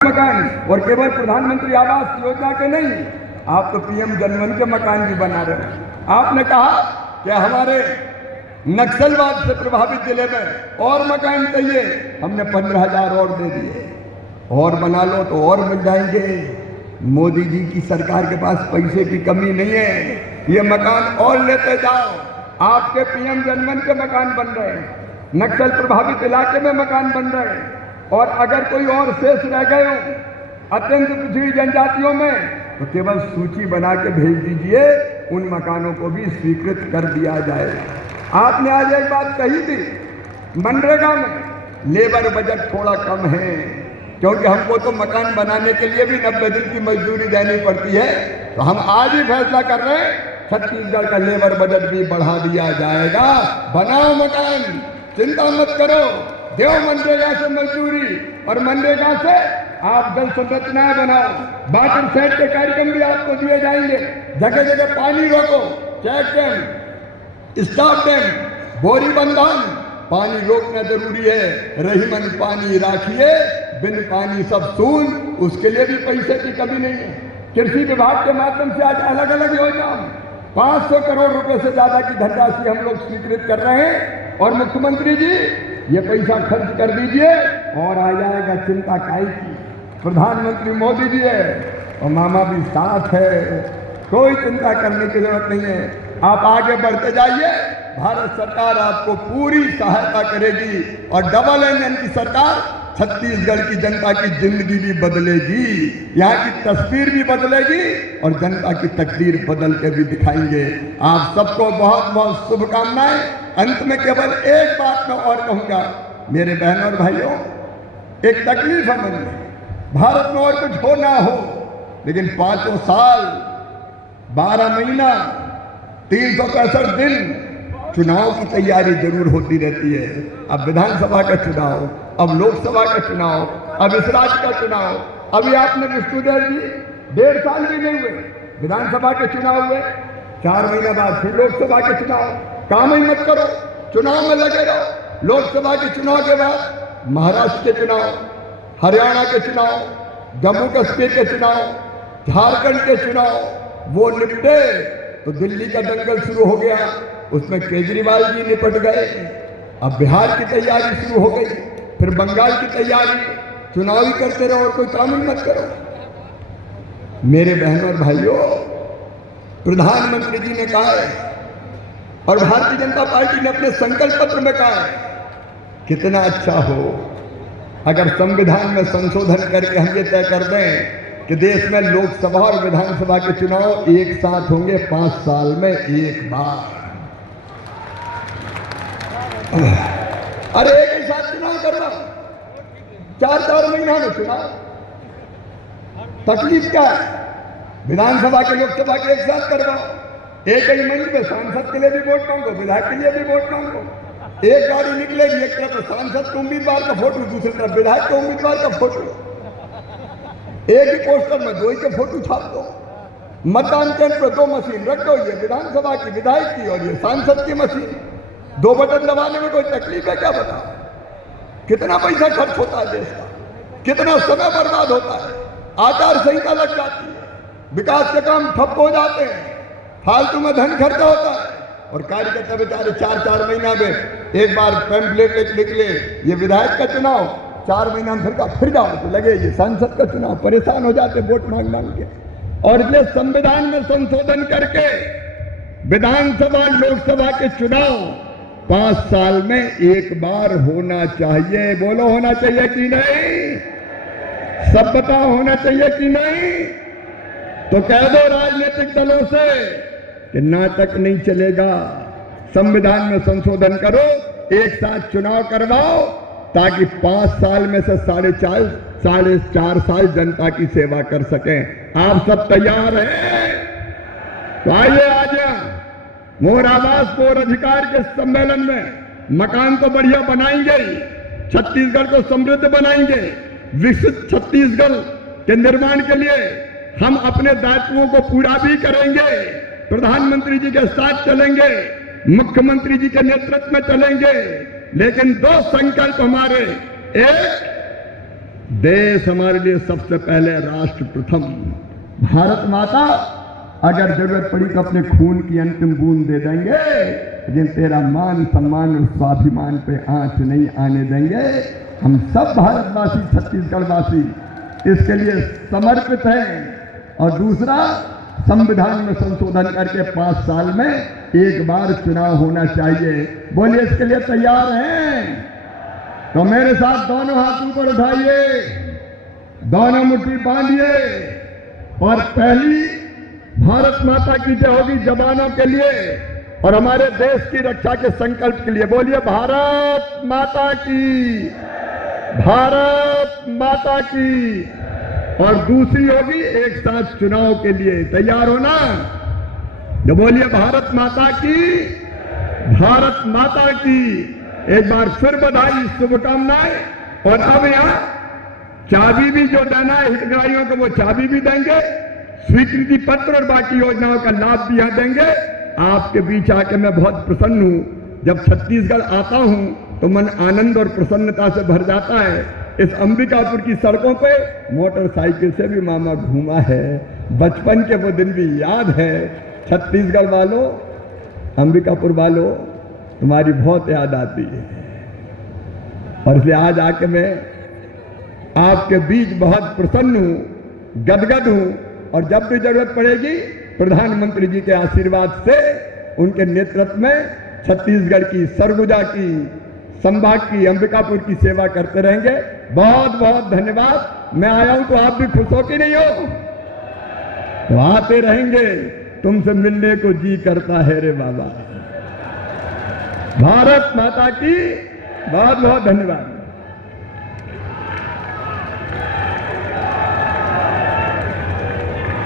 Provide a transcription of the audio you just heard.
मकान और केवल प्रधानमंत्री आवास योजना के नहीं, आप तो पीएम जनमन के मकान भी बना रहे हैं। आपने कहा कि हमारे नक्सलवाद से प्रभावित जिले में और मकान चाहिए, हमने 15,000 और दे दिए। और बना लो तो और मिल जाएंगे। मोदी जी की सरकार के पास पैसे की कमी नहीं है, ये मकान और लेते जाओ। आपके पीएम जनमन के मकान बन रहे हैं, नक्सल प्रभावित इलाके में मकान बन रहे हैं। और अगर कोई और शेष रह गए हो अत्यंत पिछड़ी जनजातियों में, तो केवल सूची बना के भेज दीजिए, उन मकानों को भी स्वीकृत कर दिया जाएगा। आपने आज एक बात कही थी, मनरेगा में लेबर बजट थोड़ा कम है, क्योंकि हमको तो मकान बनाने के लिए भी 90 दिन की मजदूरी देनी पड़ती है। तो हम आज ही फैसला कर रहे हैं, छत्तीसगढ़ का लेबर बजट भी बढ़ा दिया जाएगा। बनाओ मकान, चिंता मत करो। देव मनरेगा से मजदूरी और मनरेगा से आप जल संरचनाएं बनाओ। वाटर सेट के कार्यक्रम भी आपको दिए जाएंगे। जगह जगह पानी रोको, चेक डैम, स्टॉप डैम, बोरी बंधन, पानी रोकना जरूरी है। रही मन पानी राखिए, बिन पानी सब सून, उसके लिए भी पैसे की कमी नहीं है। कृषि विभाग के माध्यम से आज अलग अलग योजना 500 करोड़ रुपए से ज्यादा की धनराशि हम लोग स्वीकृत कर रहे हैं। और मुख्यमंत्री जी ये पैसा खर्च कर दीजिए और आ जाएगा, चिंता काहे की। प्रधानमंत्री मोदी जी है और मामा भी साथ है, कोई चिंता करने की जरूरत नहीं है। आप आगे बढ़ते जाइए, भारत सरकार आपको पूरी सहायता करेगी। और डबल इंजन की सरकार छत्तीसगढ़ की जनता की जिंदगी भी बदलेगी, यहाँ की तस्वीर भी बदलेगी और जनता की तकदीर बदल के भी दिखाएंगे। आप सबको बहुत बहुत शुभकामनाएं। अंत में केवल एक बात मैं और कहूंगा, मेरे बहनों और भाइयों, एक तकलीफ है मन में, भारत में और कुछ हो ना हो, लेकिन 5 साल 12 महीना 365 दिन चुनाव की तैयारी जरूर होती रहती है। अब विधानसभा का चुनाव, अब लोकसभा का चुनाव, अब इस राज्य का चुनाव। अभी आपने विष्णुदेव जी 1.5 साल भी नहीं हुए, विधानसभा के चुनाव हुए, 4 महीने बाद फिर लोकसभा के चुनाव। काम ही मत करो, चुनाव में लगे रहो। लोकसभा के चुनाव के बाद महाराष्ट्र के चुनाव, हरियाणा के चुनाव, जम्मू कश्मीर के चुनाव, झारखंड के चुनाव, वो निपटे तो दिल्ली का दंगल शुरू हो गया, उसमें केजरीवाल जी निपट गए। अब बिहार की तैयारी शुरू हो गई, फिर बंगाल की तैयारी। चुनाव ही करते रहो और कोई काम ही मत करो। मेरे बहनों और भाइयों, प्रधानमंत्री जी ने कहा है और भारतीय जनता पार्टी ने अपने संकल्प पत्र में कहा है, कितना अच्छा हो अगर संविधान में संशोधन करके हम ये तय कर दें कि देश में लोकसभा और विधानसभा के चुनाव एक साथ होंगे 5 साल में एक बार। अरे एक ही साथ चुनाव करना, 4-4 महीना में चुनाव, तकलीफ क्या है? विधानसभा के लोकसभा के एक साथ करवाओ। एक ही मंच में सांसद के लिए भी वोट मांगो, विधायक के लिए भी वोट मांगो। एक गाड़ी निकलेगी, एक तरफ सांसद के उम्मीदवार का फोटो, दूसरी तरफ विधायक के उम्मीदवार का फोटो। एक ही पोस्टर में 2 ही के फोटो छाप दो। मतदान केंद्र पर 2 मशीन रख दो, ये विधानसभा की, विधायक की और ये सांसद की मशीन। 2 बटन दबाने में कोई तकलीफ है क्या? बताओ कितना पैसा खर्च होता है देश का, कितना समय बर्बाद होता है, आचार संहिता लग जाती है, विकास के काम ठप हो जाते हैं, फालतू में धन खर्चा होता है। और कार्यकर्ता बेचारे 4-4 महीना में एक बार पैम्पलेट लिख ले, ये विधायक का चुनाव, 4 महीना में फिर जाओ तो लगे ये सांसद का चुनाव, परेशान हो जाते वोट मांग मांग के। और इसलिए संविधान में संशोधन करके विधानसभा लोकसभा के चुनाव 5 साल में एक बार होना चाहिए। बोलो होना चाहिए कि नहीं? सब बताओ होना चाहिए कि नहीं? तो कह दो राजनीतिक दलों से कि नाटक नहीं चलेगा, संविधान में संशोधन करो, एक साथ चुनाव करवाओ, ताकि 5 साल में से 4.5 साल जनता की सेवा कर सकें। आप सब तैयार हैं? तो आइए आज मोर आवास मोर अधिकार के सम्मेलन में मकान तो बढ़िया बनाएंगे ही, छत्तीसगढ़ को समृद्ध बनाएंगे। विकसित छत्तीसगढ़ के निर्माण के लिए हम अपने दायित्वों को पूरा भी करेंगे। प्रधानमंत्री जी के साथ चलेंगे, मुख्यमंत्री जी के नेतृत्व में चलेंगे, लेकिन 2 संकल्प हमारे, एक देश हमारे लिए सबसे पहले, राष्ट्र प्रथम। भारत माता अगर जरूरत पड़ी तो अपने खून की अंतिम बूंद दे देंगे, लेकिन तेरा मान सम्मान और स्वाभिमान पे आंच नहीं आने देंगे। हम सब भारतवासी, छत्तीसगढ़वासी इसके लिए समर्पित हैं। और दूसरा, संविधान में संशोधन करके 5 साल में एक बार चुनाव होना चाहिए। बोलिए, इसके लिए तैयार हैं? तो मेरे साथ दोनों हाथ ऊपर उठाइए, दोनों मुट्ठी बांधिए और पहली भारत माता की जय होगी जवानों के लिए और हमारे देश की रक्षा के संकल्प के लिए। बोलिए, भारत माता की, भारत माता की। और दूसरी होगी एक साथ चुनाव के लिए। तैयार हो ना? तो बोलिए, भारत माता की, भारत माता की। एक बार फिर बधाई, शुभकामनाएं। और अब यहाँ चाबी भी जो देना है हितग्राहियों को, वो चाबी भी देंगे, स्वीकृति पत्र और बाकी योजनाओं का लाभ भी यहाँ देंगे। आपके बीच आके मैं बहुत प्रसन्न हूँ। जब छत्तीसगढ़ आता हूँ तो मन आनंद और प्रसन्नता से भर जाता है। इस अंबिकापुर की सड़कों पे मोटरसाइकिल से भी मामा घूमा है, बचपन के वो दिन भी याद है। छत्तीसगढ़ वालों, अंबिकापुर वालों, तुम्हारी बहुत याद आती है। और इसलिए आज आके मैं आपके बीच बहुत प्रसन्न हूँ, गदगद हूँ। और जब भी जरूरत पड़ेगी प्रधानमंत्री जी के आशीर्वाद से, उनके नेतृत्व में छत्तीसगढ़ की, सरगुजा की, संभाग की, अंबिकापुर की सेवा करते रहेंगे। बहुत बहुत धन्यवाद। मैं आया हूं तो आप भी खुश हो कि नहीं हो? तो आते रहेंगे, तुमसे मिलने को जी करता है रे बाबा। भारत माता की बहुत बहुत धन्यवाद।